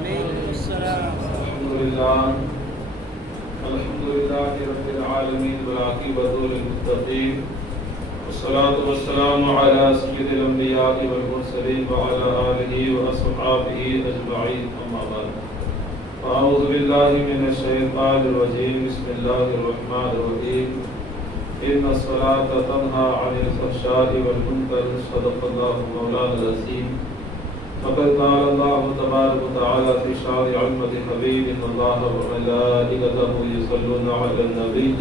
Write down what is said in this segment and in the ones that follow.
الحمد لله رب العالمين والعاقبة للمتقين والصلاة والسلام على سيد الأنبياء والمرسلين وعلى آله وأصحابه أجمعين أما بعد فأعوذ بالله من الشيطان الرجيم بسم الله الرحمن الرحيم إن الصلاة تنهى عن الفحشاء والمنكر صدق الله مولانا العظيم فقد قال الله تبارك وتعالى في شعر علمة حبيب إن الله وملائكته يصلون على النبي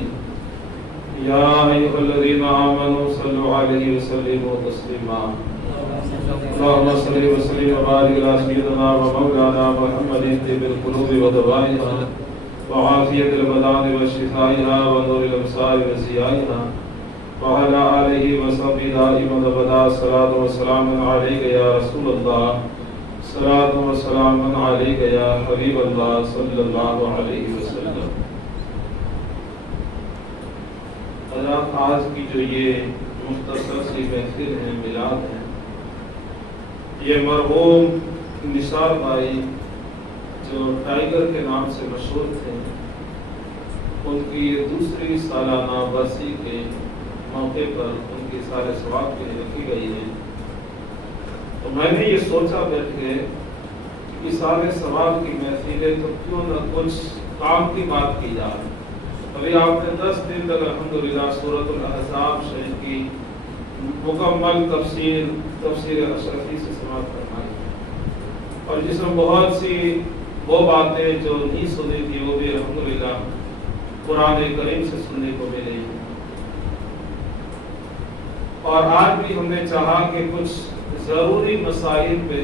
يا أيها الذين آمنوا صلوا عليه وسلموا تسليما اللهم صل وسلم وبارك على سيدنا ومولانا محمد طب القلوب ودوائها وعافية البدان وشفائها ونور الأبصار وضيائها وعلى آله وصحبه دائما أبدا صلاة وسلام عليك يا رسول الله صلاة وسلام عليك يا حبيب الله صلى الله عليه وسلم. آج کی جو یہ مختصر سی محفل ہے میلاد ہے، یہ مرحوم نثار بھائی جو ٹائیگر کے نام سے مشہور تھے، ان کی دوسری سالانہ برسی کے موقع پر ان کی سارے ثواب کے لیے رکھی گئی ہے. تو میں نے یہ سوچا بیٹھ کے کہ سارے ثواب کی محفلیں تو کیوں نہ کچھ کام کی بات کی جائے. ابھی آپ نے 10 دن تک الحمدللہ سورۃ الاحزاب شریف کی مکمل تفسیر اشرفی سے سماعت فرمائی، اور جس میں بہت سی وہ باتیں جو نہیں سنی تھی وہ بھی الحمدللہ قرآن کریم سے سننے کو ملی. اور آج بھی ہم نے چاہا کہ کچھ ضروری مسائل پہ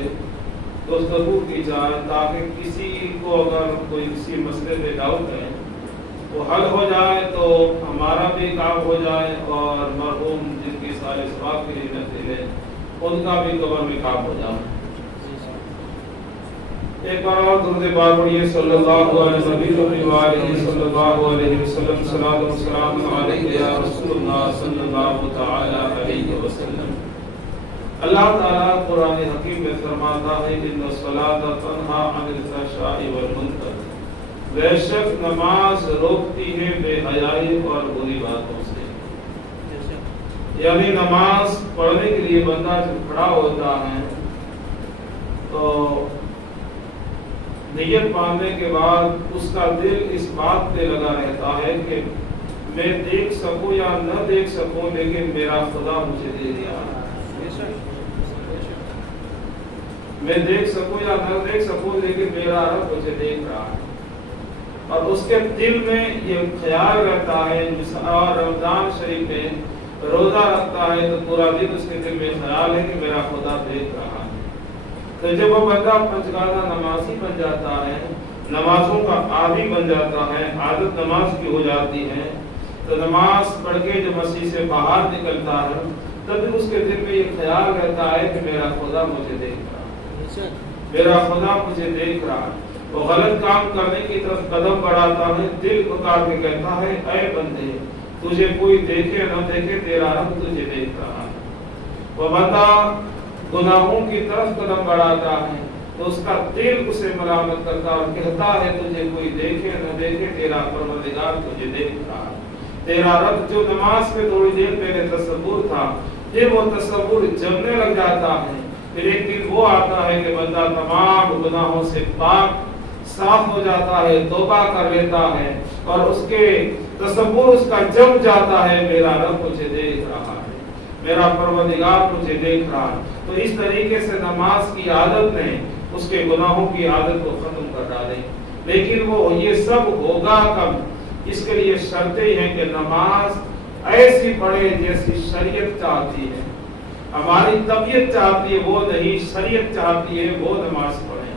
گفتگو کی جائے تاکہ کسی کو اگر کوئی کسی مسئلے پہ ڈاؤٹ ہے وہ حل ہو جائے، تو ہمارا بھی کام ہو جائے اور مرحوم جن کی سارے ثواب کے لیے محفل ہے ان کا بھی قبر میں کام ہو جائے. ایک بار اور درود پاک پڑھیے صلی اللہ علیہ وسلم. صلاۃ و سلام علیک یا رسول اللہ صلی اللہ تعالی علیہ وسلم. اللہ تعالیٰ قرآن حکیم میں فرماتا ہے ان الصلاۃ تنہی عن الفحشاء والمنکر، بے شک نماز روکتی ہے بے حیائی اور بری باتوں سے. یعنی نماز پڑھنے کے لیے بندہ جب کھڑا ہوتا ہے تو نیت باندھنے کے بعد اس کا دل اس بات پہ لگا رہتا ہے کہ میں دیکھ سکوں یا نہ دیکھ سکوں لیکن میرا خدا مجھے دے دیا ہے. میں دیکھ سکوں یا نہ دیکھ سکوں لیکن میرا رب مجھے دیکھ رہا ہے. اور اس کے دل میں یہ خیال رہتا ہے، اور رمضان شریف میں روزہ رکھتا ہے تو پورا دن اس کے دل میں خیال ہے کہ میرا خدا دیکھ رہا ہے. تو جب وہ بندہ پنجگانہ نمازی بن جاتا ہے، نمازوں کا عادی بن جاتا ہے، عادت نماز کی ہو جاتی ہے، تو نماز پڑھ کے جو مسجد سے باہر نکلتا ہے تب اس کے دل میں یہ خیال رہتا ہے کہ میرا خدا مجھے دیکھ رہا ہے، میرا خدا مجھے دیکھ رہا ہے. وہ غلط کام کرنے کی طرف قدم بڑھاتا ہے، دل پکار کے کہتا ہے اے بندے تجھے کوئی دیکھے نہ دیکھے تیرا رب تجھے دیکھ رہا ہے. وہ بندہ گناہوں کی طرف قدم بڑھاتا ہے تو اس کا دل اسے ملامت کرتا اور کہتا ہے تجھے کوئی دیکھے نہ دیکھے تیرا پروردگار تجھے دیکھ رہا ہے. تیرا رب جو نماز میں تھوڑی دیر پہلے تصور تھا پھر وہ تصور جمنے لگ جاتا ہے. پھر ایک دن وہ آتا ہے کہ بندہ تمام گناہوں سے پاک صاف ہو جاتا ہے، توبہ کر لیتا ہے اور اس کے تصور اس کا جم جاتا ہے میرا رب مجھے دیکھ رہا ہے، میرا پروردگار مجھے دیکھ رہا ہے. تو اس طریقے سے نماز کی عادت نے اس کے گناہوں کی عادت کو ختم کر ڈالے. لیکن وہ یہ سب ہوگا کب؟ اس کے لیے شرطیں ہیں کہ نماز ایسی پڑھے جیسی شریعت چاہتی ہے. ہماری طبیعت چاہتی ہے وہ نہیں، شریعت چاہتی ہے وہ نماز پڑھیں.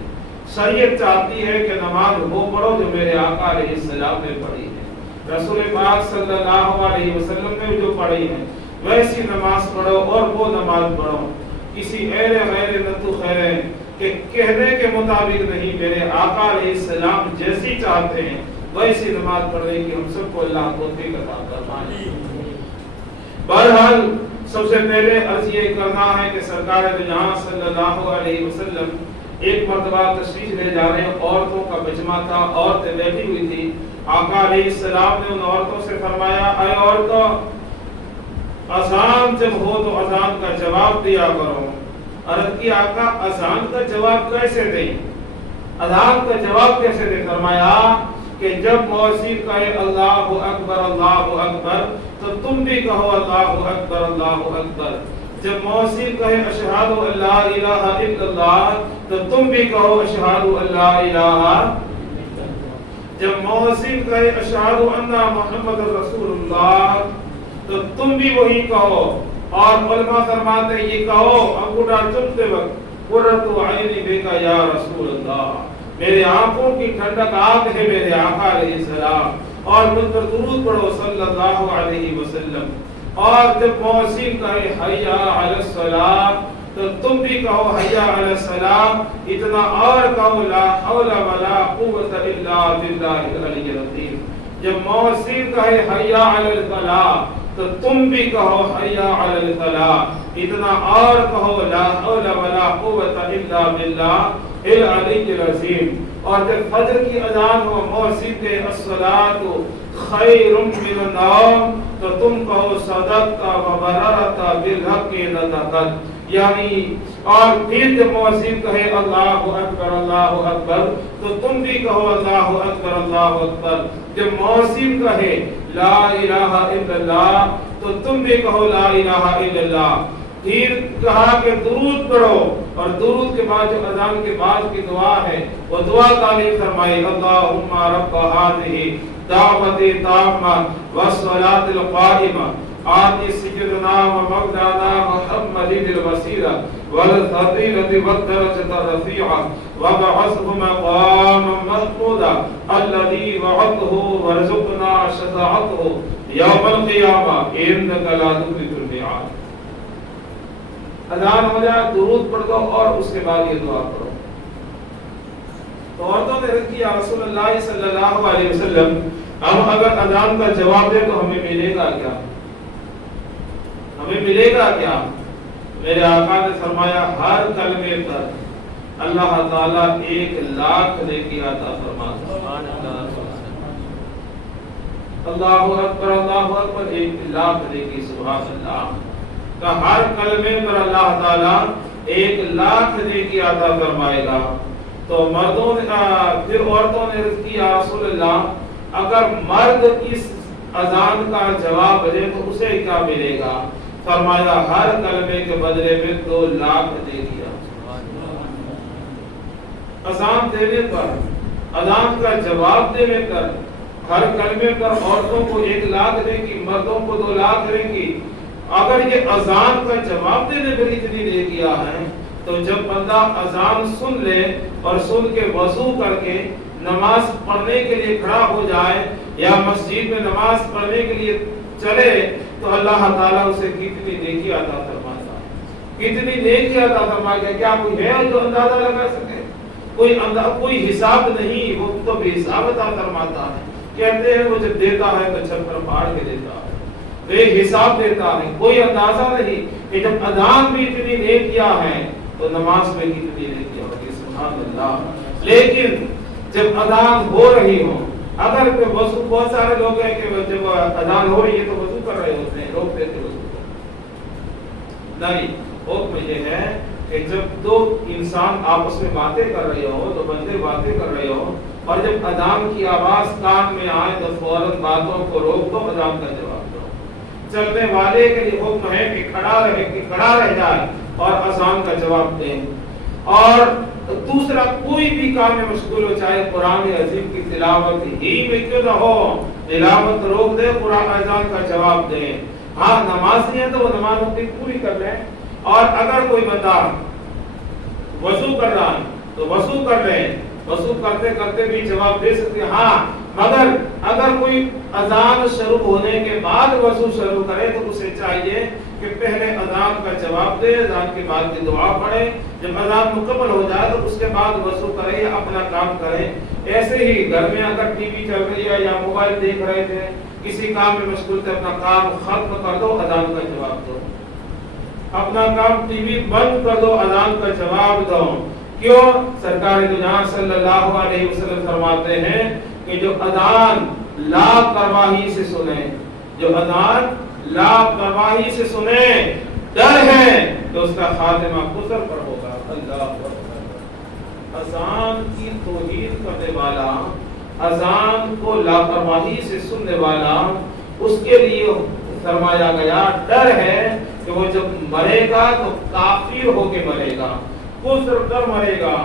شریعت چاہتی ہے کہ نماز وہ پڑھو جو میرے آقا علیہ السلام نے پڑھی ہے، رسول پاک صلی اللہ علیہ وسلم نے جو پڑھی ہے ویسی نماز پڑھو اور وہ نماز پڑھو کسی غیر نتو خیر کہ کہنے کے مطابق نہیں، میرے آقا علیہ السلام جیسی چاہتے ہیں ویسی نماز پڑھنے کی ہم سب کو اللہ توفیق عطا فرمائے. بہرحال سب سے پہلے عرض یہ کرنا ہے کہ سرکار دو جہاں صلی اللہ علیہ وسلم ایک مرتبہ تشریف لے جا رہے ہیں، عورتوں کا مجمع تھا، عورتیں بیٹھی ہوئی تھی. آقا علیہ السلام نے ان عورتوں سے فرمایا اے عورتوں، اذان جب ہو تو اذان کا جواب دیا کرو. عرض کی آقا اذان کا جواب کیسے دیں؟ اذان کا جواب کیسے دیں؟ فرمایا کہ جب مؤذن کہے اللہ اکبر تو تم بھی کہو اللہ اکبر. جب مؤذن کہے اشہد ان لا الہ الا اللہ تو تم بھی کہو اشہد ان لا الہ. جب مؤذن کہے اشہد ان محمد رسول اللہ تو تم بھی وہی کہو. اور علماء فرماتے ہیں یہ کہو انگوٹھا چومتے وقت قرۃ عینی بک یا رسول اللہ، میرے آنکھوں کی ٹھنڈک آپ ہے میرے آقا علیہ السلام، اور مجھ پر درود پڑھو صلی اللہ علیہ وسلم. اور جب مؤذن کہے حی علی الصلاۃ تو تم بھی کہو حی علی الصلاۃ. اتنا اور کہو لا حول ولا قوت الا باللہ العلی العظیم. جب مؤذن کہے حی علی الفلاح تو تم بھی کہو حی علی الفلاح. اتنا اور کہو لا حول ولا قوت الا باللہ العلی العظیم. اور جب فجر کی اذان ہو مؤذن کے الصلاۃ خیر من النوم تو تم کہو صدقت و بررت بالحق نطقت. یعنی اور پھر جب مؤذن کہے اللہ اکبر تو تم بھی کہو اللہ اکبر. جب مؤذن کہے لا الہ الا اللہ تو تم بھی کہو لا الہ الا اللہ. پھر کہا کہ درود پڑھو، اور درود کے بعد جو اذان کے بعد کی دعا ہے وہ دعا تعلیم فرمائی اللہم رب هذه دعوت التامہ والصلاۃ القائمہ آت سیدنا و مولانا محمد الوسیلہ والفضیلۃ والدرجۃ الرفیعہ وابعثہ مقاما محمودا الذی وعدتہ وارزقنا شفاعتہ یوم القیامہ انک لا تخلف الميعاد. اذان ہو جائے درود پڑھ دو اور اس کے بعد یہ دعا پڑھو. تو عورتوں نے عرض کی یا رسول اللہ صلی اللہ علیہ وسلم ہم اگر اذان کا جواب دیں تو ہمیں ملے گا کیا؟ ہمیں ملے گا کیا؟ میرے آقا نے فرمایا ہر کلمے پر اللہ تعالیٰ 1,00,000 نیکی عطا فرماتا ہے. اللہ اکبر 1,00,000 نیکی سبحان اللہ. کہ ہر کلمے پر اللہ تعالیٰ 1,00,000 نیکی عطا فرمائے گا. تو مردوں نے پھر عورتوں نے عرض کی یا رسول اللہ اگر مرد اس اذان کا جواب دے تو اسے کیا ملے گا؟ فرمایا ہر کلمے کے بدلے میں 2,00,000 دے دیا. اذان دینے پر، اذان کا جواب دینے پر ہر کلمے پر عورتوں کو 1,00,000 دے گی، مردوں کو 2,00,000 دے گی. اگر یہ اذان کا جواب دینے پر اتنی دے دیا ہے تو جب بندہ اذان سن لے اور سن کے وضو کر کے نماز پڑھنے کے لیے کھڑا ہو جائے یا مسجد میں نماز پڑھنے کے لیے چلے تو اللہ تعالیٰ اسے کتنی نیکی عطا فرماتا ہے. کتنی نیکی عطا فرماتا ہے. کیا کوئی ہے جو اندازہ لگا سکے؟ کوئی حساب نہیں، وہ تو بے حساب عطا فرماتا ہے. کہتے ہیں وہ جب دیتا ہے تو چھپر پھاڑ کے دیتا ہے، بے حساب دیتا ہے. کوئی اندازہ نہیں کہ جب اذان بھی اتنی نیکیاں ہیں تو نماز میں کتنی نیکیاں ہوگی سبحان اللہ. لیکن جب اذان ہو رہی ہو، اگر وضو، بہت سارے لوگ ہیں کہ جب اذان ہو رہی ہے تو وضو کر رہے ہوتے ہیں، روک دیتے وضو نہیں. حکم یہ ہے کہ جب دو انسان آپس میں باتیں کر رہے ہو، تو بندے باتیں کر رہے ہو اور جب اذان کی آواز کان میں آئے تو فوراً باتوں کو روک دو، اذان کا جواب دو. چلنے والے کے لیے حکم ہے کہ کھڑا رہ جائے اور اذان کا جواب دیں. اور دوسرا کوئی بھی کام میں مشغول ہو، چاہے قرآن عظیم کی تلاوت ہی میں کیوں نہ ہو، تلاوت روک دے، قرآن اذان کا جواب دیں. ہاں نمازی ہے تو وہ نماز اپنی پوری کر لیں. اور اگر کوئی بندہ وضو کر رہا ہے تو وضو کر لیں، وضو کرتے کرتے بھی جواب دے سکتے ہیں. ہاں مگر اگر کوئی اذان شروع ہونے کے بعد وضو شروع کرے تو اسے چاہیے کہ پہلے اذان کا جواب دے، اذان کے بعد کی دعا پڑھے. جب اذان مکمل ہو جائے تو اس کے بعد وضو کرے یا اپنا کام کرے. ایسے ہی گھر میں اگر ٹی وی چل رہی ہے یا موبائل دیکھ رہے تھے، کسی کام میں مشغول تھے، اپنا کام ختم کر دو، اذان کا جواب دو. اپنا کام ٹی وی بند کر دو، اذان کا جواب دو. کیوں؟ سرکار دو جہاں صلی اللہ علیہ وسلم فرماتے ہیں کہ جو اذان لاپرواہی سے سنے، جو اذان لاپرواہی سے سنے، ڈر ہے تو اس کا خاتمہ کفر پر ہوگا۔ اللہ اکبر۔ اذان کی توہین کرنے والا، اذان کو لاپرواہی سے سننے والا، اس کے لیے فرمایا گیا ڈر ہے کہ وہ جب مرے گا تو کافر ہو کے مرے گا، کفر کر مرے گا۔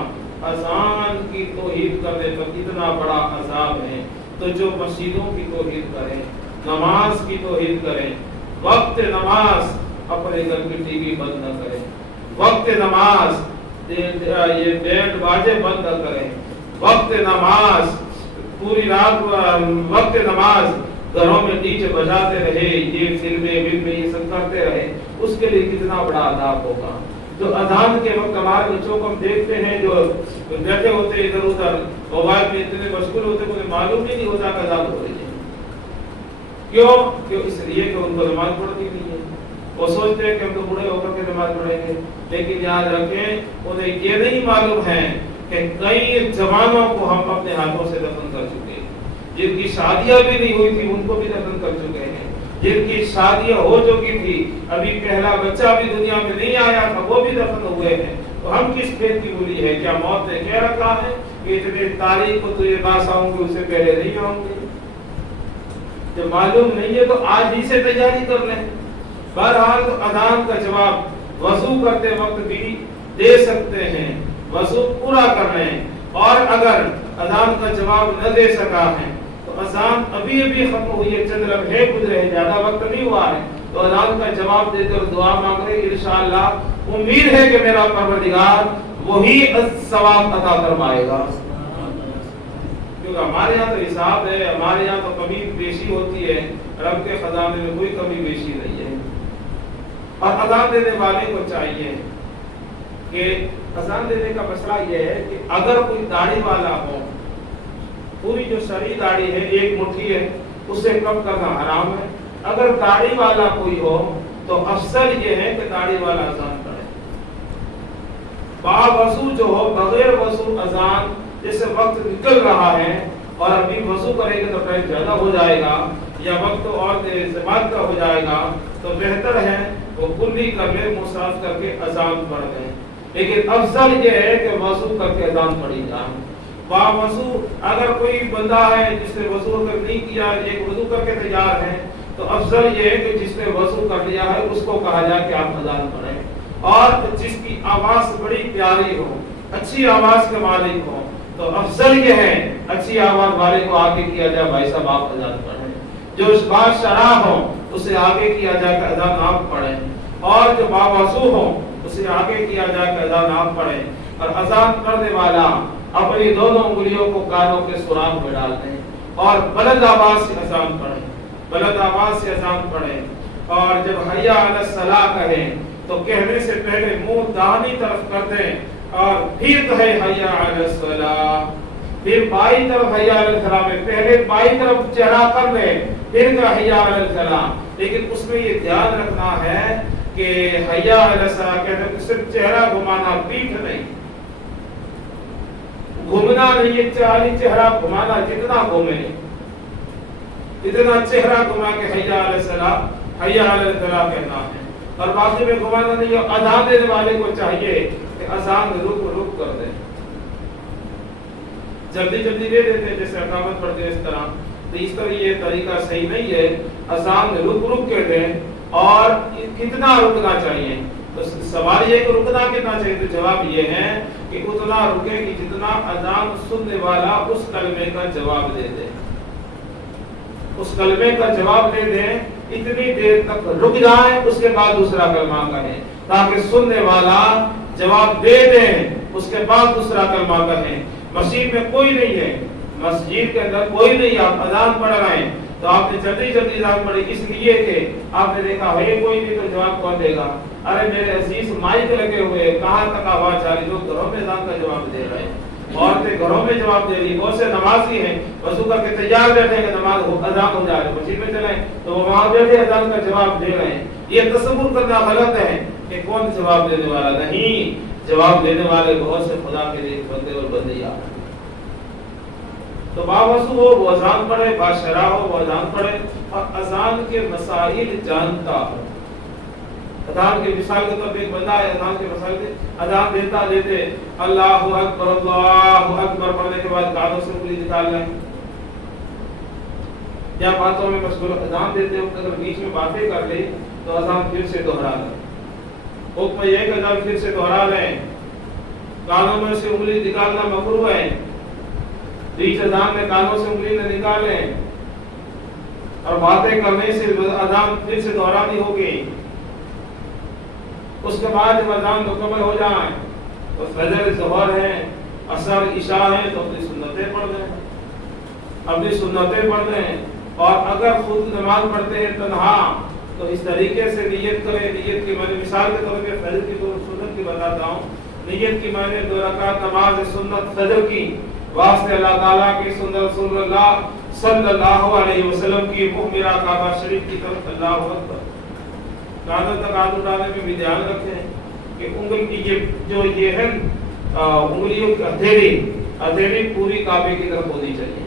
اذان کی توہین کرنے پر کتنا بڑا عذاب ہے۔ تو جو مسجدوں کی توہین کریں، نماز کی توہین کریں، وقت نماز اپنے گھر کی ٹی وی بند نہ کریں، وقت نماز یہ بینڈ باجے بند نہ کریں، وقت نماز پوری رات وقت نماز گھروں میں ڈی جے بجاتے رہے، یہ فلمیں یہ سب کرتے رہے، اس کے لیے کتنا بڑا عذاب ہوگا۔ جو اذان کے وقت ہمارے بچوں کو ہم دیکھتے ہیں جو بیٹھے ہوتے ادھر ادھر موبائل میں اتنے مشغول ہوتے انہیں معلوم ہی نہیں ہوتا کہ اذان ہو رہی ہے۔ کیوں؟ اس لیے کہ ان کو نماز پڑھتی نہیں ہے، وہ سوچتے ہیں کہ ہم تو بوڑھے ہو کر کے نماز پڑھیں گے، لیکن یاد رکھیں انہیں یہ نہیں معلوم ہے کہ کئی جوانوں کو ہم اپنے ہاتھوں سے دفن کر چکے ہیں، جن کی شادیاں بھی نہیں ہوئی تھی ان کو بھی دفن کر چکے ہیں، جن کی شادیاں ہو چکی تھی ابھی پہلا بچہ بھی دنیا میں نہیں آیا تھا وہ بھی دفن ہوئے ہیں۔ تو ہم کس کھیت کی بولی ہے؟ کیا موت نے کہہ رکھا ہے کہ اتنے تاریخ کو تجھے پاس آؤں گی، اس سے پہلے نہیں آؤں گی؟ جب معلوم نہیں ہے تو آج ہی سے تیاری کر لیں۔ بہرحال تو اذان کا جواب وضو کرتے وقت بھی دے سکتے ہیں، وضو پورا کر لیں، اور اگر اذان کا جواب نہ دے سکا ہے تو اذان ابھی ختم ہوئی ہے، چند لمحے گزرے ہیں، زیادہ وقت نہیں ہوا ہے، تو اذان کا جواب دے کر دعا مانگ رہے، انشاءاللہ امید ہے کہ میرا پروردگار وہی ثواب عطا فرمائے گا۔ کیونکہ ہمارے یہاں تو حساب ہے، ہمارے یہاں تو کمی بیشی ہوتی ہے، رب کے خزانے میں کوئی کمی بیشی نہیں ہے۔ اور اذان دینے والے کو چاہیے کہ اذان دینے کا مسئلہ یہ ہے کہ اگر کوئی داڑھی والا ہو، پوری جو شرعی داڑھی ہے ایک مٹھی ہے، اسے کم کرنا حرام ہے۔ اگر داڑھی والا کوئی ہو تو افضل یہ ہے کہ داڑھی والا اذان پڑھے۔ باوضو جو ہو، بغیر وضو اذان، جیسے وقت نکل رہا ہے اور ابھی وضو کرے گا تو ٹائم زیادہ ہو جائے گا یا وقت اور زبان کا ہو جائے گا، تو بہتر ہے وہ کلی کر لے، منہ صاف کر کے اذان پڑھ لیں۔ لیکن افضل یہ ہے کہ وضو کر کے اذان پڑھی جائے۔ باوضو اگر کوئی بندہ ہے جس نے وضو کر نہیں کیا، ایک وضو کر کے تیار ہے، تو افضل یہ ہے کہ جس نے وضو کر لیا ہے اس کو کہا جائے کہ آپ اذان پڑھیں، اور جس کی آواز بڑی پیاری ہو، اچھی آواز کے مالک ہو، تو افضل یہ ہے اچھی آواز والے کو آگے کیا جائے، بھائی صاحب آپ اذان پڑھیں۔ جو اس بات شرح ہو اسے آگے کیا جائے کہ اذان آپ پڑھیں، اور جو باوضو ہو اسے آگے کیا جائے کہ اذان آپ پڑھیں۔ اور اذان پڑھنے والا اپنی دونوں انگلیوں کو کانوں کے سوراخ میں ڈال دیں اور بلند آواز سے اذان پڑھیں، بلند آواز سے اذان پڑھیں۔ اور جب حی علی الصلاۃ کہیں تو کہنے سے پہلے منہ داہنی طرف کر دیں اور پھر کہے حی علی الصلاۃ، پھر بائیں طرف حی علی الفلاح میں پہلے بائیں طرف چہرہ کر لیں، پھر کہے حی علی الفلاح۔ لیکن اس میں یہ دھیان رکھنا ہے کہ حی علی الصلاۃ کہتے ہیں صرف چہرہ گھمانا، پیٹھ نہیں گھومنا نہیں ہے، چہرہ گھمانا، جتنا گھومے اتنا چہرہ گھما کے حی علی الصلاۃ حی علی الفلاح کہنا ہے، اور باقی میں گھمانا نہیں ہے۔ اذان دینے والے کو چاہیے کہ اذان رک کر دے، جلدی جلدی دے دیتے ہیں جیسے اقامت پڑھتے ہیں اس طرح، تو اس طرح یہ طریقہ صحیح نہیں ہے۔ اذان رک کے دیں، اور کتنا رکنا چاہیے؟ تو سوال یہ کہ رکنا کتنا چاہیے، تو جواب یہ ہے کہ اتنا رکے کہ جتنا اذان سننے والا اس کلمے کا جواب دے دے، اس کلمے کا جواب دے دیں، اتنی دیر تک رک جائیں، اس کے بعد دوسرا کلمہ کہیں، تاکہ سننے والا جواب دے دیں، اس کے بعد دوسرا کلمہ کہیں۔ مسجد میں کوئی نہیں ہے، مسجد کے اندر کوئی نہیں، آپ اذان پڑھ رہے ہیں تو آپ نے جلدی جلدی اذان پڑھی، اس لیے کہ آپ نے دیکھا ہے کوئی نہیں تو جواب کون دے گا؟ ارے میرے عزیز مائک لگے ہوئے، کہاں تک آواز جا رہی، لوگ گھروں میں اذان کا جواب دے رہے ہیں، عورتیں گھروں میں جواب دے رہی، بہت سے نمازی ہیں وضو کر کے تیار بیٹھے کہ نماز اذان ہو جائے، مسجد میں چلیں تو وہ وہاں بیٹھے اذان کا جواب دے رہے ہیں۔ یہ تصور کرنا غلط ہے کہ کون جواب دینے والا، نہیں، جواب دینے والے بہت سے خدا کے نیک بندے اور بندیاں ہیں۔ تو باوضو ہو وہ اذان پڑھے، باشرا ہو وہ اذان پڑھے اور اذان کے مسائل جانتا ہو۔ اذان کے مثال کے طور پہ ایک بندہ ہے، اذان کے مسائل کے اذان دیتا دیتے اللہ اکبر پڑھنے کے بعد کانوں سے انگلی نکال لیں، یا باتوں میں مشغول اذان دیتے وقت اگر بیچ میں باتیں کر لیں تو اذان پھر سے دوہرا لیں۔ حکم یہ کہ اذان پھر سے دوہرا لیں، کانوں میں سے انگلی نکالنا مکروہ ہے، بیچ اذان میں کانوں سے انگلی نہ نکالیں اور باتیں کرنے سے اذان پھر سے دہرانی ہوگی۔ اس کے بعد جب اذان مکمل ہو جائیں تو فجر ظہر ہے، عصر عشاء ہے تو اپنی سنتیں پڑھ دیں، اپنی سنتیں پڑھ دیں۔ اور اگر خود نماز پڑھتے ہیں تنہا تو اس طریقے سے نیت کریں۔ نیت کی میں نے مثال کے طور پہ فجر کی 2 سنت کی بتاتا ہوں۔ نیت کی میں نے 2 رکعت نماز سنت فجر کی واسطے اللہ تعالیٰ کی سنت رسول اللہ صلی اللہ علیہ وسلم کی منہ میرا کعبہ شریف کی طرف اللہ اکبر۔ کانوں تک ہاتھ اٹھانے میں بھی دھیان رکھیں کہ انگلی کی یہ ہے انگلیوں کی ہتھیلی پوری کعبے کی طرف ہونی چاہیے،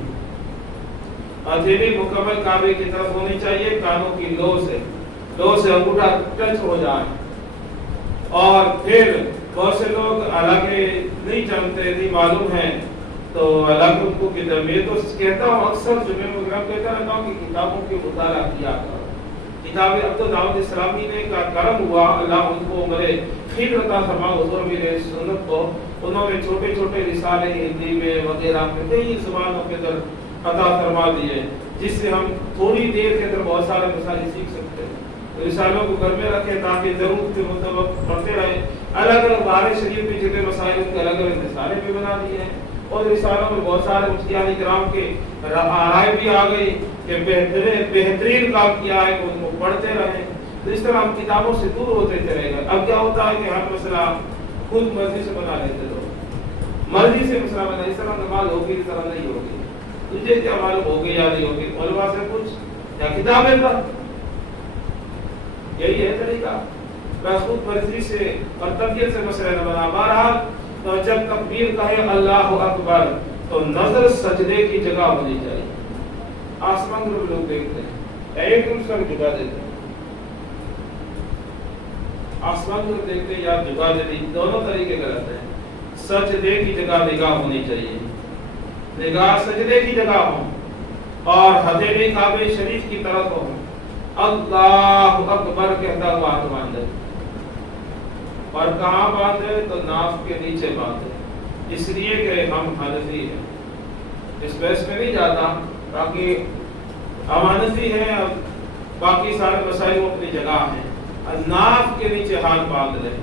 ہتھیلی مکمل کعبے کی طرف ہونی چاہیے۔ کانوں کی لو سے انگوٹھا ٹچ ہو جائے۔ اور پھر بہت سے لوگ حالانکہ نہیں جانتے، نہیں معلوم ہے، تو حالانکہ ان کو میں تو کہتا ہوں اکثر جمعے وغیرہ کہتا رہتا ہوں کہ کتابوں کے مطالعہ کیا کرو۔ کتابیں اب تو دعوت اسلامی نے کا کرم ہوا، اللہ ان کو عمرے خیر عطا فرما، حضور میرے سنت کو انہوں نے چھوٹے چھوٹے رسالے ہندی میں وغیرہ میں کئی زبانوں کے اندر عطا فرما دیے، جس سے ہم تھوڑی دیر کے اندر بہت سارے مسائل سیکھ سکتے ہیں۔ رسالوں کو گھر میں رکھیں تاکہ ضرورت کے مطابق پڑھتے رہیں۔ الگ الگ بہار شریف میں جتنے مسائل ان کے الگ الگ رسالے بھی بنا دیے ہیں، اور رسالوں میں بہت سارے مفتیان کرام کے رائے بھی آ گئی کہ بہترین کام کیا ہے کہ ان کو پڑھتے رہیں۔ تو اس طرح ہم کتابوں سے دور ہوتے چلے گئے۔ اب کیا ہوتا ہے کہ ہر مسئلہ خود مرضی سے بنا لیتے لوگ، مرضی سے مسئلہ بنا، اس طرح نماز ہوگی اس طرح نہیں ہوگی، تجھے کیا معلوم ہوگی یا نہیں ہوگی، علماء سے پوچھ یا کتابیں پڑھ، یہی ہے طریقہ۔ بس خود مرضی سے اور طبیعت سے مسئلہ نہ بنا۔ بہرحال تو جب تکبیر کہے اللہ اکبر تو نظر سجدے کی جگہ ہونی چاہیے۔ آسمان کو لوگ دیکھتے ہیں، ایک دوسرے کو جگہ دیتے ہیں، آسمان کو دیکھتے ہیں یا جگہ دیتے، دونوں طریقے غلط ہیں۔ سجدے کی جگہ نگاہ ہونی چاہیے، نگاہ سجدے کی جگہ ہو اور ہتھیلی کعبہ شریف کی طرف ہو۔ اللہ اکبر کہتا ہوا ہاتھ باندھے، اور کہاں باندھے تو ناف کے نیچے باندھے، اس لیے کہ ہم حنفی ہیں، اس بحث میں نہیں جاتا، تاکہ ہم حنفی ہیں اور باقی سارے مسائل اپنی جگہ ہیں۔ ناف کے نیچے ہاتھ باندھ لیں،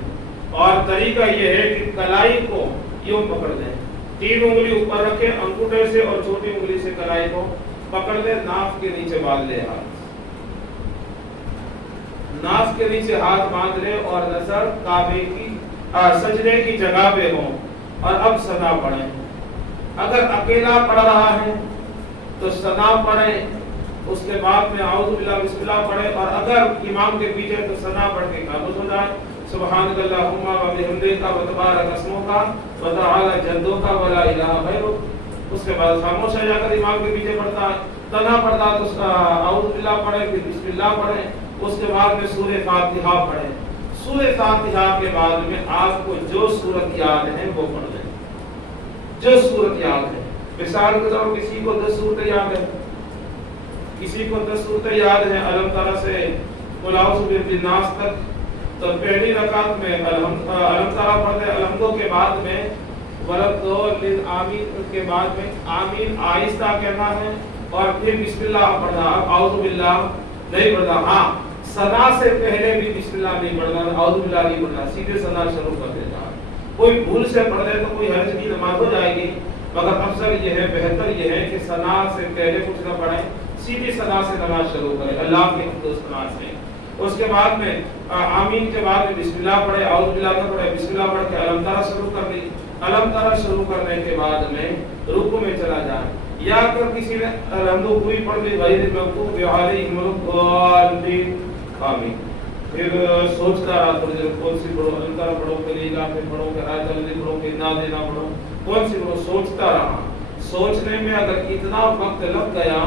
اور طریقہ یہ ہے کہ کلائی کو یوں پکڑ لیں، 3 انگلی اوپر رکھیں انگوٹھے سے اور چھوٹی انگلی سے کلائی کو پکڑ لیں، ناف کے نیچے باندھ لیں، ہاتھ ناف کے نیچے ہاتھ باندھ لیں اور نظر کعبے کی سجدے کی جگہ پہ ہو۔ اور اب ثنا پڑھیں، اگر اکیلا پڑھ رہا ہے تو ثنا پڑھیں، اس کے بعد میں اعوذ باللہ بسم اللہ پڑھیں، اور اگر امام کے پیچھے تو ثنا پڑھ کے خاموش ہو جائے، سبحانک اللہم و بحمدک و تبارک اسمک و تعالی جدک و لا الہ غیرک۔ اس کے بعد خاموش ہے، جا کر امام کے پیچھے پڑھتا ہے، تنہا پڑھتا ہے تو اعوذ باللہ پڑھیں، پھر بسم اللہ پڑھیں، اس کے بعد میں سورہ فاتحہ پڑھیں۔ سورہ فاتحہ کے بعد میں آپ کو جو سورت یاد ہے وہ پڑھ لیں، جو سورت یاد ہے۔ مثال کے طور پر کسی کو 10 صورتیں یاد ہے، کسی کو 10 صورتیں یاد ہیں علم تعالیٰ سے قل اعوذ برب الناس تک، تو پہلی رکعت میں علم تعالیٰ پڑھتے، الحمدوں کے بعد میں ولدالضالین آمین کے بعد میں آمین آہستہ کہنا ہے، اور پھر بسم اللہ پڑھنا، اعوذ باللہ نہیں پڑھنا۔ ہاں ثنا سے پہلے بھی بسم اللہ نہیں پڑھنا، اعوذ باللہ نہیں پڑھنا، سیدھے ثنا شروع کر دینا۔ کوئی بھول سے پڑھ دے تو کوئی حرج نہیں، نماز ہو جائے گی، مگر افضل یہ ہے، بہتر یہ ہے کہ ثنا سے پہلے کچھ نہ پڑھیں، سیدھی ثنا سے نماز شروع کریں اللہ کے دوست نماز سے۔ اس کے بعد میں آمین کے بعد میں بسم اللہ پڑھے، اعوذ باللہ نہ پڑھے، بسم اللہ پڑھ کے علم تعالیٰ شروع کر دی، علم تعالیٰ شروع کرنے کے بعد میں رکوع میں چلا جائے، یا اگر کسی نے الحمد پوری پڑھ لی غیر المغضوب علیہم ولا الضالین آمین، پھر سوچتا رہا تھوڑی دیر کون سی پڑھو، انتر پڑھو، کلیگا پہ پڑھو، قرات جلدی پڑھو، انا دینا پڑھو، کون سی پڑھو، سوچتا رہا. سوچنے میں اگر اتنا وقت لگ گیا،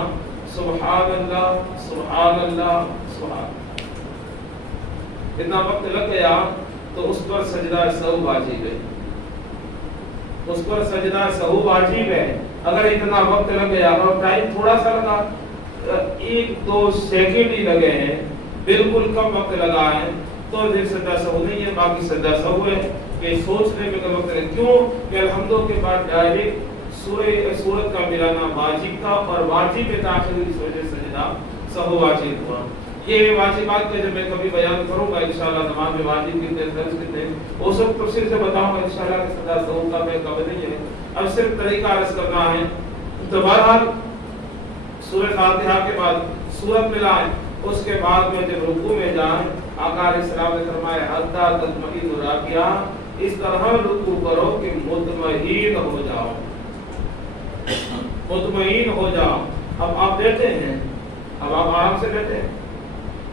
سبحان اللہ سبحان اللہ سبحان، اتنا وقت لگ گیا تو اس پر سجدہ سہو واجب ہے. اس پر سجدہ سہو واجب ہے. اگر اتنا وقت لگ گیا اور ٹائم تھوڑا سا لگا، 1-2 سیکنڈ ہی لگے ہیں، بالکل کم وقت لگا ہے، تو پھر سجدہ سہو نہیں ہے، باقی سجدہ سہو ہے. کہ سوچنے میں وقت لگے، کیوں کہ الحمدوں کے بعد ڈائریکٹ سورت کا ملانا واجب تھا، اور واجب میں داخل اس وجہ سے سجدہ سہو واجب ہوا. یہ واجبات کے جب میں کبھی بیان کروں گا انشاءاللہ، نماز میں واجب کتنے فرض کتنے، وہ سب تفصیل سے بتاؤں گا انشاءاللہ. کہ سجدہ سہو کا میں کب نہیں ہے، اب صرف طریقہ عرض کرنا ہے. تو بہرحال سورہ فاتحہ کے بعد سورت ملائیں، اس کے بعد میں جب رکوع میں جائیں، آقا علیہ السلام نے فرمایا حتی تطمئن راکعا، اس طرح رکوع کرو کہ مطمئن ہو جاؤ، مطمئن ہو جاؤ. اب آپ بیٹھے ہیں، اب آپ آرام سے بیٹھے ہیں،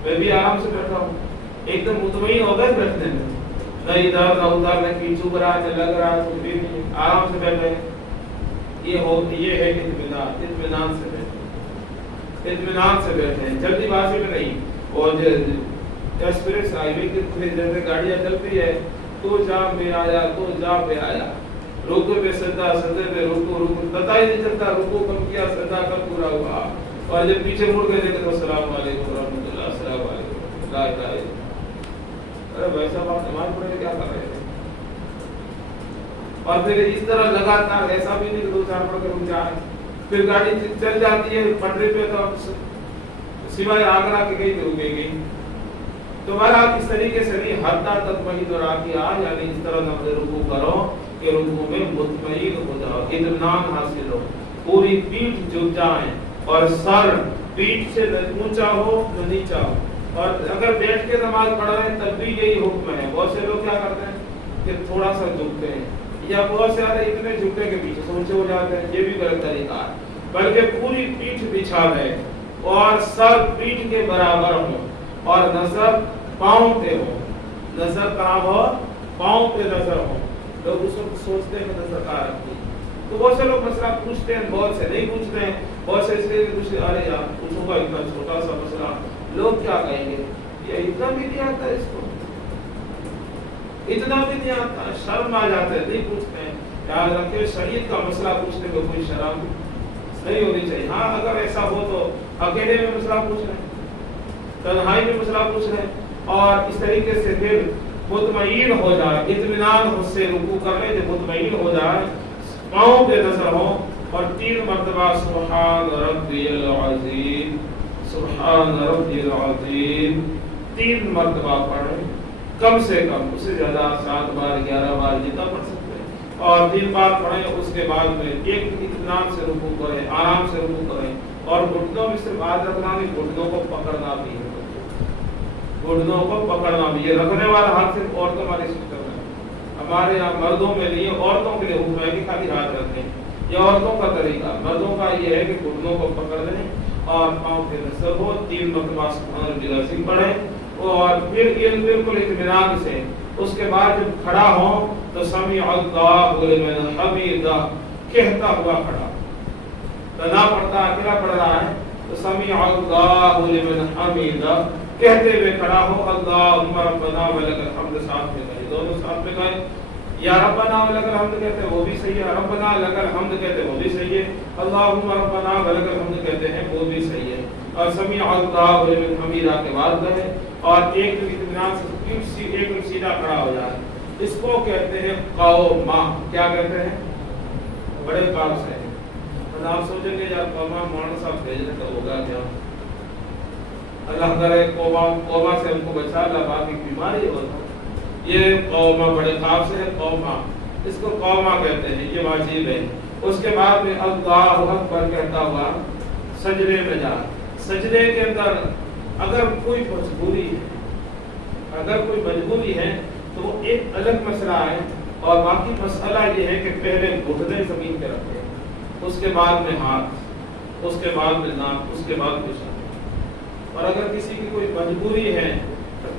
میں بھی آرام سے بیٹھا ہوں، ایک دم مطمئن ہو گئے بیٹھنے میں، نہ ادھر نہ ادھر، نہ کہیں چوب رہا نہ لگ رہا، کچھ بھی نہیں، آرام سے بیٹھے. یہ ہے اطمینان، اطمینان سے بیٹھے، اطمینان سے بیٹھے ہیں، جلدی بازی میں نہیں. اور ایکسپریس ہائی وے کی جیسے گاڑیاں چلتی ہے، تو جام میں آیا تو جام میں آیا، رکوع پہ سجدہ، سجدے پہ رکوع، پتہ ہی نہیں چلتا رکوع کب کیا سجدہ کب پورا ہوا. اور جب پیچھے مڑ کے دیکھے تو السلام علیکم ورحمۃ اللہ، السلام علیکم لا الہ الا اللہ. ارے بھائی صاحب آپ نماز پڑھ کے کیا کر رہے تھے؟ اور پھر اس طرح لگاتار، ایسا بھی نہیں کہ 2-4 پڑھ کر رک جائیں، پھر گاڑی چل جاتی ہے پٹری پہ تو سوائے آگرہ کے کہیں رکے گی. تو بہرحال اس طریقے سے نہیں، حتی تطمئن راکعا، یعنی اس طرح نماز رکوع کرو کہ رکوع میں مطمئن ہو جاؤ، اطمینان حاصل ہو، پوری پیٹھ جھک جائیں اور سر پیٹھ سے نہ اونچا ہو نہ نیچا ہو. اور اگر بیٹھ کے نماز پڑھ رہے ہیں تب بھی یہی حکم ہے. بہت سے لوگ کیا کرتے ہیں کہ تھوڑا سا جھکتے ہیں، یا بہت سے اتنے جھکتے کہ پیچھے سے اونچے ہو جاتے ہیں، یہ بھی غلط طریقہ ہے. بلکہ پوری پیٹھ بچھا لے اور سر پیٹھ کے برابر ہو اور نظر پاؤں پہ ہو. نظر کہاں ہو؟ پاؤں پہ نظر ہو. لوگ اس وقت سوچتے ہیں کہ نظر کہاں رکھتی. تو بہت سے لوگ مسئلہ پوچھتے ہیں، بہت سے نہیں پوچھتے ہیں، بہت سے اس لیے پوچھتے ہیں ارے یار پوچھوں گا اتنا چھوٹا سا مسئلہ، لوگ کیا کہیں گے، یہ اتنا بھی نہیں آتا ہے، اس کو اتنا بھی نہیں آتا، شرم آ جاتا ہے، نہیں پوچھتے ہیں. یاد رکھیں شریعت کا مسئلہ پوچھنے میں کوئی شرم نہیں ہونی چاہیے. ہاں اگر ایسا ہو تو اکیلے میں مسئلہ پوچھ رہے ہیں، تنہائی میں مسئلہ پوچھ رہے ہیں، اور اس طریقے سے پھر مطمئن ہو جائے، اطمینان سے رکوع کرنے سے مطمئن ہو جائے، پاؤں پہ نظر ہو، اور 3 مرتبہ سبحان ربی العظیم، سبحان ربی العظیم 3 مرتبہ پڑھیں، کم سے کم، اس سے زیادہ 7 بار 11 بار جتنا پڑھ سکتے ہیں، اور 3 بار پڑھیں. اس کے بعد میں ایک اطمینان سے رکوع کریں، آرام سے رکوع کریں، اور گھٹنوں میں صرف بات رکھنا نہیں، گھٹنوں کو پکڑنا بھی ہے، گھٹنوں کو پکڑنا بھی. یہ رکھنے والا ہاتھ صرف عورتوں والے سسٹم ہے، ہمارے یہاں مردوں میں نہیں، عورتوں کے لیے حکم ہے کہ خالی ہاتھ رکھیں. یہ عورتوں کا طریقہ، مردوں کا یہ ہے کہ گھٹنوں کو پکڑ لیں اور پاؤں پہ نصب ہو، 3 مرتبہ سبحان ربی العظیم پڑھیں، اور پھر بالکل اطمینان سے. اس کے بعد جب کھڑا ہو تو سمیع اللہ لمن حمیدہ کہتا ہوا کھڑا، نہ پڑھتا اکیلا پڑھ رہا ہے تو سمیع اللہ لمن حمیدہ کہتے ہوئے کھڑا ہو. اللہم ربنا ولک الحمد ساتھ میں گئے، دونوں ساتھ میں گئے. یا ربنا ولک الحمد کہتے ہیں وہ بھی صحیح ہے، ربنا لک الحمد کہتے ہیں وہ بھی صحیح ہے، اللہم ربنا ولک الحمد کہتے ہیں وہ بھی صحیح ہے. اور سمیع اللہ لمن حمیدہ کے بعد گئے، اور ایک اطمینان سے ایک سیدھا کھڑا ہو جائے. اس کو کہتے ہیں قوما. کیا کہتے ہیں؟ بڑے کام سے. آپ سوچیں گے یار قوما مولانا صاحب بھیجنے تو ہوگا کیا؟ اللہ کرے قوما سے ہم کو بچا، اللہ باقی بیماری ہو. یہ قوما بڑے خواب سے ہے، قوما، اس کو قوما کہتے ہیں، یہ واجب ہے. اس کے بعد میں اللہ اکبر کہتا ہوا سجدے میں جا. سجدے کے اندر اگر کوئی مجبوری ہے تو ایک الگ مسئلہ ہے، اور باقی مسئلہ یہ ہے کہ پہلے گھٹنے زمین پہ رکھے، اس کے بعد میں ہاتھ، اس کے بعد میں ناک، اس کے بعد پیشاب. اور اگر کسی کی کوئی مجبوری ہے تو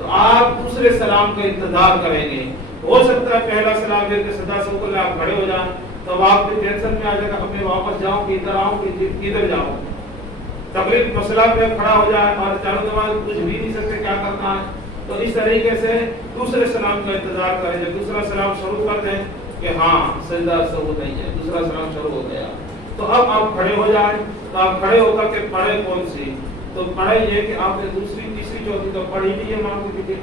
تو آپ دوسرے سلام کا انتظار کریں گے. ہو سکتا ہے پہلا سلام دے کے سدا سے اوپر آپ کھڑے ہو جائیں تو آپ کے ٹینشن میں آ جائے گا اب میں واپس جاؤں کہ ادھر آؤں کہ کدھر جاؤں. تقریب مسئلہ پہ کھڑا ہو جائے اور چاروں نماز کچھ بھی نہیں سکتے کیا کرنا ہے. تو اس طریقے سے دوسرے سلام کا انتظار کریں. جب دوسرا سلام شروع کر دیں کہ ہاں سجدہ سہو نہیں ہے, دوسرا سلام شروع ہو گیا, تو اب آپ کھڑے ہو جائیں. تو آپ کھڑے ہو کر کے پڑھیں کون سی؟ تو پڑھیں یہ کہ آپ نے دوسری تیسری چوتھی تو پڑھی نہیں ہے امام کے پیچھے,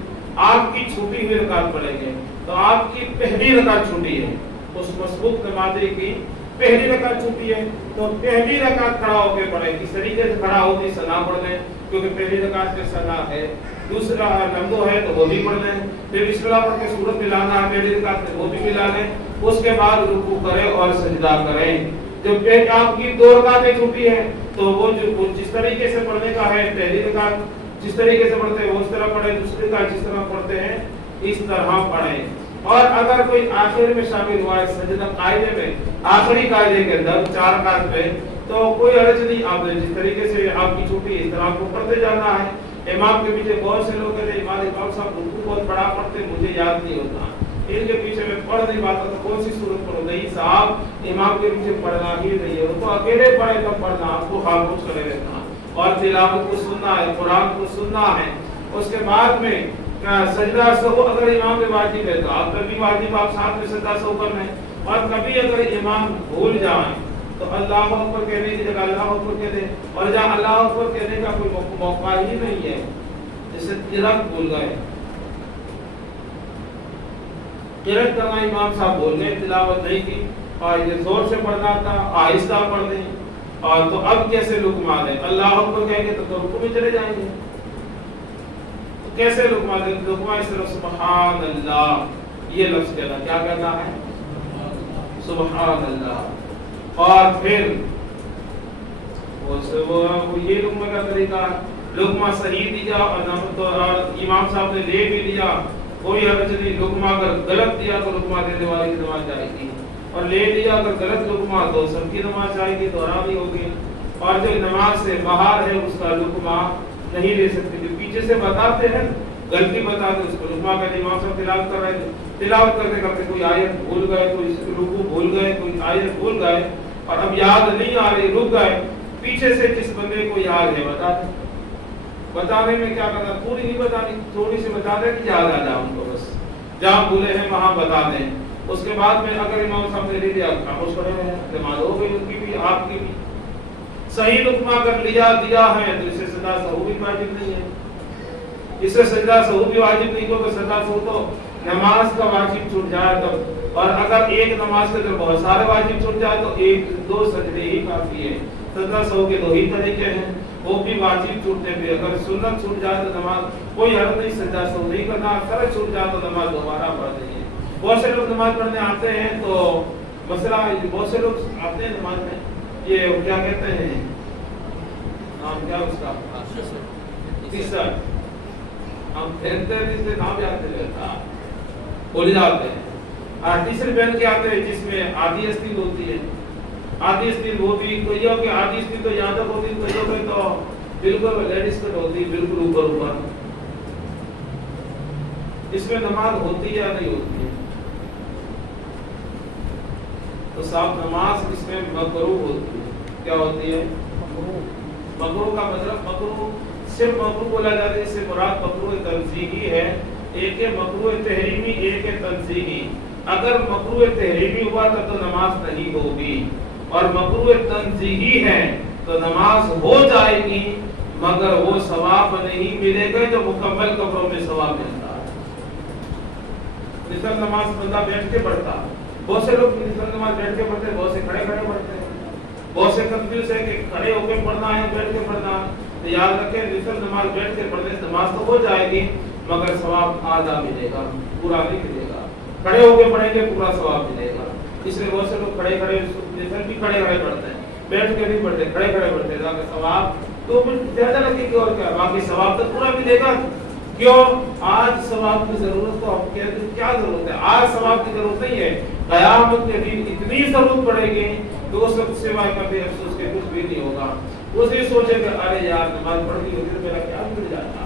آپ کی چھوٹی ہوئی رکعت پڑھیں گے. تو آپ کی پہلی رکعت چھوٹی ہے, اس مسبوق نمازی کی پہلی رکعت چھوٹی ہے, تو پہلی رکعت کھڑا ہو کے پڑھیں. کس طریقے سے کھڑا ہوتی سنا پڑھ لیں کیونکہ پہلی رکعت کے سنا ہے. دوسرا لمبو ہے تو وہ بھی پڑھ لیں. پھر بسم اللہ پڑھ کے سورت ملانا ہے پہلی رکعت میں, وہ بھی ملا لیں. اس کے بعد رکوع کریں اور سجدہ کریں. جب آپ کی دو رکعتیں چھوٹی ہے تو وہ جو جس طریقے سے پڑھنے کا ہے پہلی رکعت جس طریقے سے پڑھتے ہیں وہ اس طرح پڑھیں, دوسری رکعت جس طرح پڑھتے ہیں اس طرح پڑھیں. اور اگر کوئی آخر میں شامل ہوا ہے سجدہ قاعدے میں آخری قاعدے کے اندر 4 رکعت میں تو کوئی حرج نہیں. آپ جس طریقے سے آپ کی چھوٹی اس طرح آپ کو پڑھتے جانا ہے. امام کے پیچھے بہت سے لوگ کہتے ہیں امام صاحب رکوع بہت بڑا پڑھتے مجھے یاد نہیں ہوتا, ان کے پیچھے میں پڑھ نہیں پاتا تو کون سی سورت پڑھو. نہیں صاحب, امام کے پیچھے پڑھنا ہی نہیں ہے, ان کو اکیلے پڑھے تو پڑھنا, آپ کو خاموش کرے رہنا اور تلاوت کو سننا ہے, قرآن کو سننا ہے. اس کے بعد میں سجدہ سہو اگر امام پہ واجب ہے تو آپ پر بھی واجب, آپ ساتھ میں سجدہ سہو کرنا ہے. اور کبھی اگر امام بھول جائیں تو اللہ اکبر کہنے کی جگہ اللہ اکبر کہہ دیں, اور جہاں اللہ اکبر کہنے کا کوئی موقع ہی نہیں ہے, جیسے قرات بھول گئے, قرات کرنا امام صاحب بھول گئے, تلاوت نہیں کی اور یہ زور سے پڑھنا تھا, آہستہ پڑھ دیں. اور تو اب کیسے لقمہ دیں؟ اللہ اکبر کہیں گے تو رکوع میں چلے جائیں گے. تو کیسے لقمہ دیں؟ لقمہ اس طرح سبحان اللہ یہ لفظ کہنا, کیا کہنا ہے؟ سبحان اللہ. اور پھر وہ یہ لقمہ کا طریقہ, لقمہ صحیح دیا اور امام صاحب نے لے بھی لیا, کوئی حرج نہیں. لقمہ اگر غلط دیا تو لقمہ دینے والے کی نماز جائے گی, اور لے لیا اگر غلط لقمہ تو سب کی نماز جائے گی, دوہرا بھی ہوگی. اور جو نماز سے باہر ہے اس کا لقمہ نہیں لے سکتے. جو پیچھے سے بتاتے ہیں غلطی بتاتے اس کو لقمہ کا امام صاحب تلاوت کر رہے تھے, تلاوت کرتے کرتے کوئی آیت بھول گئے, کوئی رکوع بھول گئے, کوئی آیت بھول گئے اور اب یاد نہیں آ رہی, رک گئے. پیچھے سے جس بندے کو یاد ہے بتا دیں. بتانے میں کیا کرنا, پوری نہیں بتانی, تھوڑی سی بتا دیں کہ یاد آ جائے ان کو, بس جہاں بھولے ہیں وہاں بتا دیں. اس کے بعد میں اگر امام صاحب نے لے لیا خاموش کھڑے رہے, نماز ہو گئی ان کی بھی آپ کی بھی. صحیح لقمہ اگر دیا ہے تو اسے سجدہ سہو بھی واجب نہیں ہے, اسے سجدہ سہو بھی واجب نہیں, کیونکہ سجدہ سہو تو نماز کا واجب چھوٹ جائے تب. اور اگر ایک نماز کے اندر بہت سارے واجب چھوٹ جائے تو 1-2 سجدے ہی کافی ہے. سجدہ سہو کے 2 ہی طریقے ہیں, وہ بھی واجب چھوٹنے پہ. اگر سنت چھوٹ جائے تو نماز کوئی حرج نہیں, سجدہ سہو نہیں کرنا. فرض چھوٹ جائے تو نماز دوبارہ پڑھ دیں. بہت سے لوگ نماز پڑھنے آتے ہیں تو مسئلہ, بہت سے لوگ آتے ہیں نماز میں, یہ کیا کہتے ہیں نام کیا اس کا, تیسرا, ہم پھیرتے ہیں جس سے نام یاد نہیں رہتا, بھول جاتے ہیں. تیسرے پہن کے آتے ہیں جس میں آدھی استید ہوتی ہے. آدھی استید وہ بھی کوئی ہو کہ آدھی استید تو یہاں تک ہوتی, کوئی ہو تو بالکل لیڈیز کٹ ہوتی, بالکل اوپر اوپر. اس میں نماز ہوتی ہے یا نہیں ہوتی ہے؟ تو صاحب نماز اس میں مکروہ ہوتی ہے. کیا ہوتی ہے؟ مکروہ کا مطلب, مکروہ صرف مکروہ بولا جاتا ہے, اس سے مراد مکروہ تنزیہی ہے. ایک ہے مکروہ تحریمی, ایک ہے تنزیہی. اگر مکروہ تحریمی ہوا تو نماز نہیں ہوگی, اور مکروہ تنزیہی ہے تو نماز ہو جائے گی مگر وہ ثواب نہیں ملے گا جو مکمل کپڑوں میں ثواب ملتا ہے. نفل نماز بندہ بیٹھ کے پڑھتا, بہت سے لوگ نفل نماز بیٹھ کے پڑھتے ہیں, بہت سے کھڑے کھڑے پڑھتے ہیں. بہت سے کنفیوز ہے کہ کھڑے ہو کے پڑھنا ہے بیٹھ کے پڑھنا. تو یاد رکھیں نفل نماز بیٹھ کے پڑھنے سے نماز تو ہو جائے گی مگر ثواب آدھا ملے گا, پورا نہیں ملے گا. کھڑے ہو کے پڑھیں گے پورا ثواب ملے گا. اس لیے بہت سے لوگ کھڑے کھڑے نفل بھی کھڑے کھڑے پڑھتے ہیں, بیٹھ کے نہیں پڑھتے, کھڑے کھڑے پڑھتے ہیں تاکہ ثواب تو زیادہ لگے گا. اور کیا باقی ثواب تو پورا ملے گا. کیوں؟ آج ثواب کی ضرورت تو آپ کہتے ہیں کیا ضرورت ہے, آج ثواب کی ضرورت نہیں ہے. قیامت کے دن اتنی ضرورت پڑے گی تو وہ سب سوائے کبھی افسوس کے کچھ بھی نہیں ہوگا. اسی سوچے کہ ارے یار نماز پڑھ لی ہوتی تو میرا کیا مل جاتا,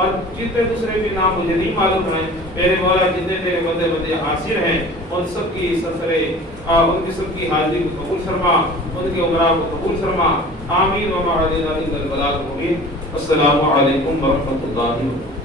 اور جتنے دوسرے بھی نام مجھے نہیں معلوم ہیں میرے مولا، جتنے تیرے بندے حاضر ہیں ان سب کی سفرے ان کی سب کی حاضری کو قبول فرما، ان کے عمرہ کو قبول فرما، آمین وما علینا الا البلاغ المبین۔ السلام علیکم ورحمۃ اللہ وبرکاتہ۔